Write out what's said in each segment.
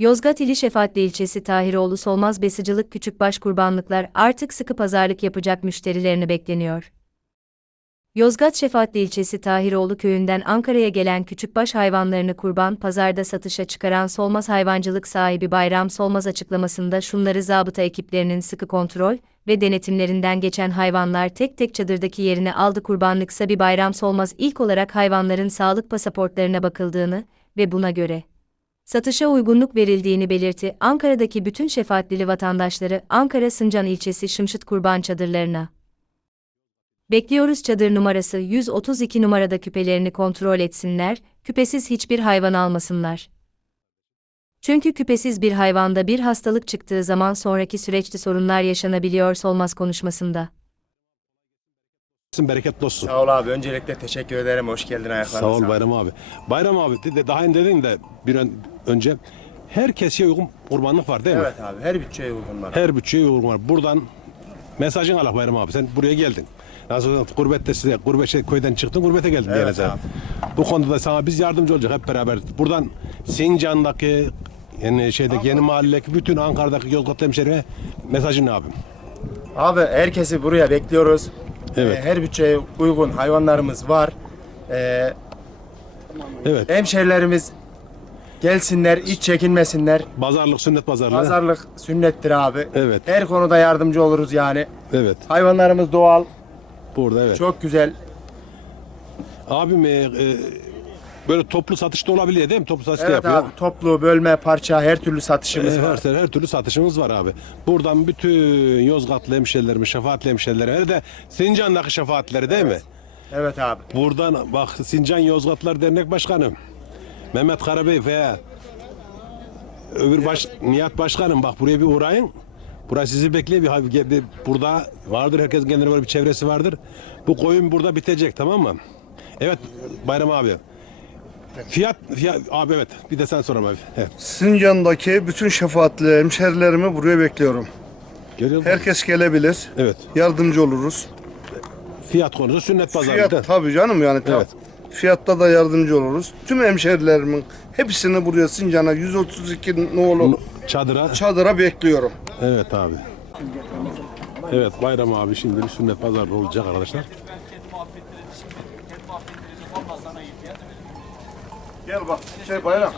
Yozgat ili Şefaatli ilçesi Tahiroğlu Solmaz Besicılık Küçükbaş Kurbanlıklar artık sıkı pazarlık yapacak müşterilerini bekleniyor. Yozgat Şefaatli ilçesi Tahiroğlu köyünden Ankara'ya gelen küçükbaş hayvanlarını kurban pazarda satışa çıkaran Solmaz hayvancılık sahibi Bayram Solmaz açıklamasında şunları zabıta ekiplerinin sıkı kontrol ve denetimlerinden geçen hayvanlar tek tek çadırdaki yerini aldı kurbanlıksa bir Bayram Solmaz ilk olarak hayvanların sağlık pasaportlarına bakıldığını ve buna göre satışa uygunluk verildiğini belirtti. Ankara'daki bütün şefaatlili vatandaşları Ankara Sıncan ilçesi Şımşıt Kurban çadırlarına Bekliyoruz çadır numarası 132 numarada küpelerini kontrol etsinler, küpesiz hiçbir hayvan almasınlar. Çünkü küpesiz bir hayvanda bir hastalık çıktığı zaman sonraki süreçte sorunlar yaşanabiliyor Solmaz konuşmasında. bereketli olsun. Sağ ol abi. Öncelikle teşekkür ederim. Hoş geldin ayaklarına. Sağ ol. Bayram abi. Bayram abi de, de- daha önce dedin de bir ön- önce herkese uygun kurbanlık var değil mi? Evet abi. Her bütçeye uygun var. Her bütçeye uygun var. Buradan mesajın Allah Bayram abi. Sen buraya geldin. Nasıl olsa gurbette size gurbet şey, köyden çıktın gurbete geldin Evet diyeceğim. Bu konuda da sana biz yardımcı olacak hep beraber. Buradan Sincan'daki yani şeydeki yeni mahalledeki bütün Ankara'daki Yozgat hemşehrine mesajın ne abim? Abi herkesi buraya bekliyoruz. Evet. Ee, her bütçeye uygun hayvanlarımız var. Ee, Evet. hemşerilerimiz gelsinler, hiç çekinmesinler. Pazarlık, sünnet pazarlığı. Pazarlık sünnettir abi. Evet. Her konuda yardımcı oluruz yani. Evet. Hayvanlarımız doğal, Burada evet. çok güzel. Abim e, e, böyle toplu satışta olabiliyor değil mi? Toplu satışta Evet yapıyor. abi toplu, bölme, parça her türlü satışımız E, var. her, her türlü satışımız var abi. Buradan bütün Yozgatlı hemşerilerimiz, şefaatli hemşerilerime de Sincan'daki şefaatleri değil mi? Evet abi. Buradan bak Sincan Yozgatlar Dernek Başkanı Mehmet Karabey veya öbür baş, Nihat Başkanım bak buraya bir uğrayın. Burası sizi bekliyor. Bir, bir, burada vardır herkes kendine böyle bir çevresi vardır. Bu koyun burada bitecek tamam mı? Evet Bayram abi. Fiyat, fiyat abi evet. Bir de sen soralım abi. Evet. Sincan'daki bütün şefaatli hemşerilerimi buraya bekliyorum. Musun? Herkes gelebilir. Evet. Yardımcı oluruz. Fiyat konusu sünnet pazarı. Fiyat tabii canım yani. ta- Evet. Fiyatta da yardımcı oluruz. Tüm hemşerilerimin hepsini buraya Sincan'a 132 nolu Çadıra. çadıra bekliyorum. Evet abi. Evet Bayram abi şimdi bir sünnet pazarı olacak arkadaşlar. Gel bak şey bayram.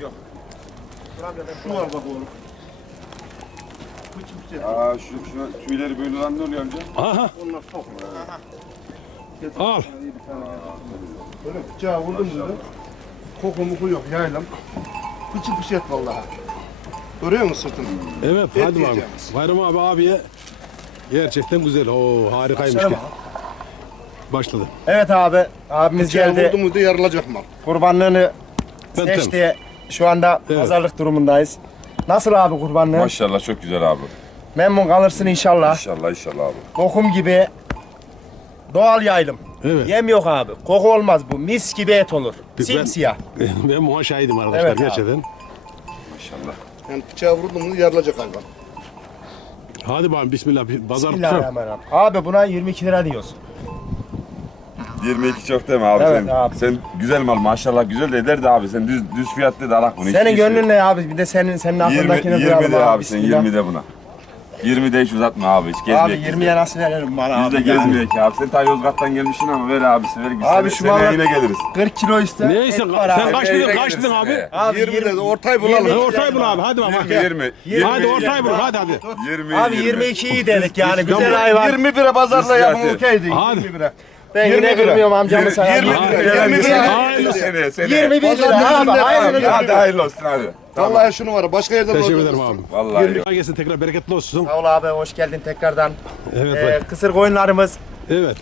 Yok. Şu var bak oğlum. Aa şu, şu tüyleri böyle lan ne oluyor amca? Aha Onlar top. Al. Böyle bıçağı vurdum dedi. Koku muku yok yaylam. Fıçı fıçı et vallahi. Görüyor musun sırtını? Evet Et hadi bakalım. yiyeceğiz. Bayram abi abiye gerçekten güzel. Oo harikaymış. Ki. Başladı. Evet abi. Abimiz Bıçağı geldi. vurdu mu da yarılacak mal. Kurbanlığını Ben seçti. Şu anda Evet. pazarlık durumundayız. Nasıl abi kurbanlığın? Maşallah çok güzel abi. Memnun kalırsın inşallah. İnşallah inşallah abi. Kokum gibi doğal yaylım. Evet. Yem yok abi. Koku olmaz bu. Mis gibi et olur. Ben- Simsiyah. ben buna şahidim arkadaşlar Evet abi. gerçekten. Maşallah. Yani bıçağı vurdu mu yarılacak hayvan. Hadi bakalım bismillah. bir Pazar tutalım. Bismillahirrahmanirrahim. Abi buna 22 lira diyoruz. 22 çok değil mi abi? Evet sen, abi. sen güzel mal maşallah güzel de eder de abi. Sen düz düz fiyatlı da alak bunu. Senin Hiç- gönlün ne abi? Bir de senin senin 20, aklındakini 20 duyalım de abi sen Bismillah. 20 de buna. 20 de hiç uzatma abi hiç Abi gezmeyek. 20'ye nasıl verelim bana Biz de abi? gezmeyek abi. Sen ta Yozgat'tan gelmişsin ama ver abisi ver. Biz Abi şu seneye yine geliriz. 40 kilo iste. Neyse et var sen abi. kaç dedin kaç dedin abi? Abi 20 20 dedi ortayı bulalım. Hadi ortayı bul abi hadi bakalım. 20 20. Hadi ortayı bul hadi hadi. 20 Abi 22 iyi dedik yani güzel hayvan. 21'e pazarla yapın Fiyatı. okeydi. Hadi. 21'e. Ben yine 20 lira. kırmıyorum amcamı sana. 20 Hadi. lira. 20 lira. Hayırlı olsun. Seneye seneye. 21 lira abi. Hayırlı abi. Hadi hayırlı olsun. Tamam. Vallahi şunu var. Başka yerde Teşekkür ederim abi. Vallahi. Kolay gelsin tekrar bereketli olsun. Sağ ol abi hoş geldin tekrardan. Evet. Ee, kısır koyunlarımız Evet.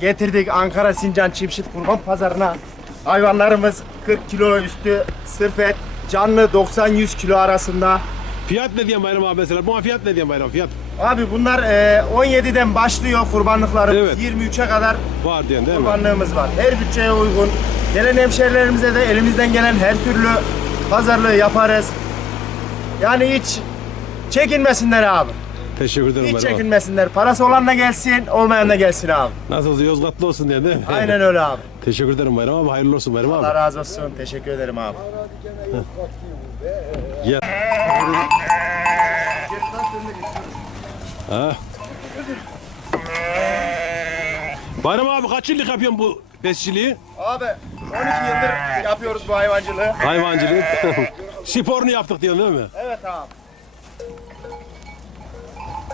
getirdik Ankara Sincan Çiftçit Kurban Pazarına. Hayvanlarımız 40 kilo üstü sırf et. Canlı 90-100 kilo arasında. Fiyat ne diyen Bayram abi mesela? Buna fiyat ne diyen Bayram? Fiyat Abi bunlar e, 17'den başlıyor kurbanlıklarımız. Evet. 23'e kadar var diyen değil mi? kurbanlığımız var. Her bütçeye uygun. Gelen hemşerilerimize de elimizden gelen her türlü pazarlığı yaparız. Yani hiç çekinmesinler abi. Teşekkür ederim Hiç abi. çekinmesinler. Parası olan da gelsin, olmayan da gelsin abi. Nasıl Yozgatlı olsun diye değil mi? Aynen öyle abi. Teşekkür ederim Bayram abi. Hayırlı olsun Bayram Allah abi. razı olsun. Teşekkür ederim abi. Gel. Ha. Bayram abi kaç yıllık yapıyorsun bu besçiliği? Abi 12 yıldır yapıyoruz bu hayvancılığı. Hayvancılığı. Sporunu yaptık diyorsun değil mi? Evet abi.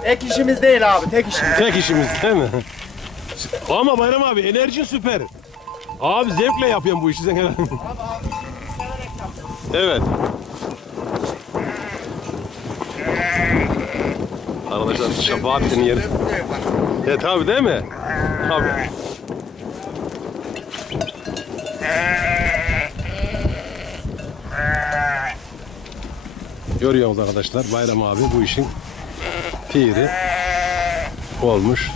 Ek işimiz değil abi, tek işimiz. Tek işimiz değil mi? Ama Bayram abi enerjin süper. Abi zevkle yapıyorsun bu işi sen herhalde. Evet. Arkadaşlar Şabahattin'in yeri. Evet abi değil mi? Abi. Görüyorsunuz arkadaşlar Bayram abi bu işin piri olmuş.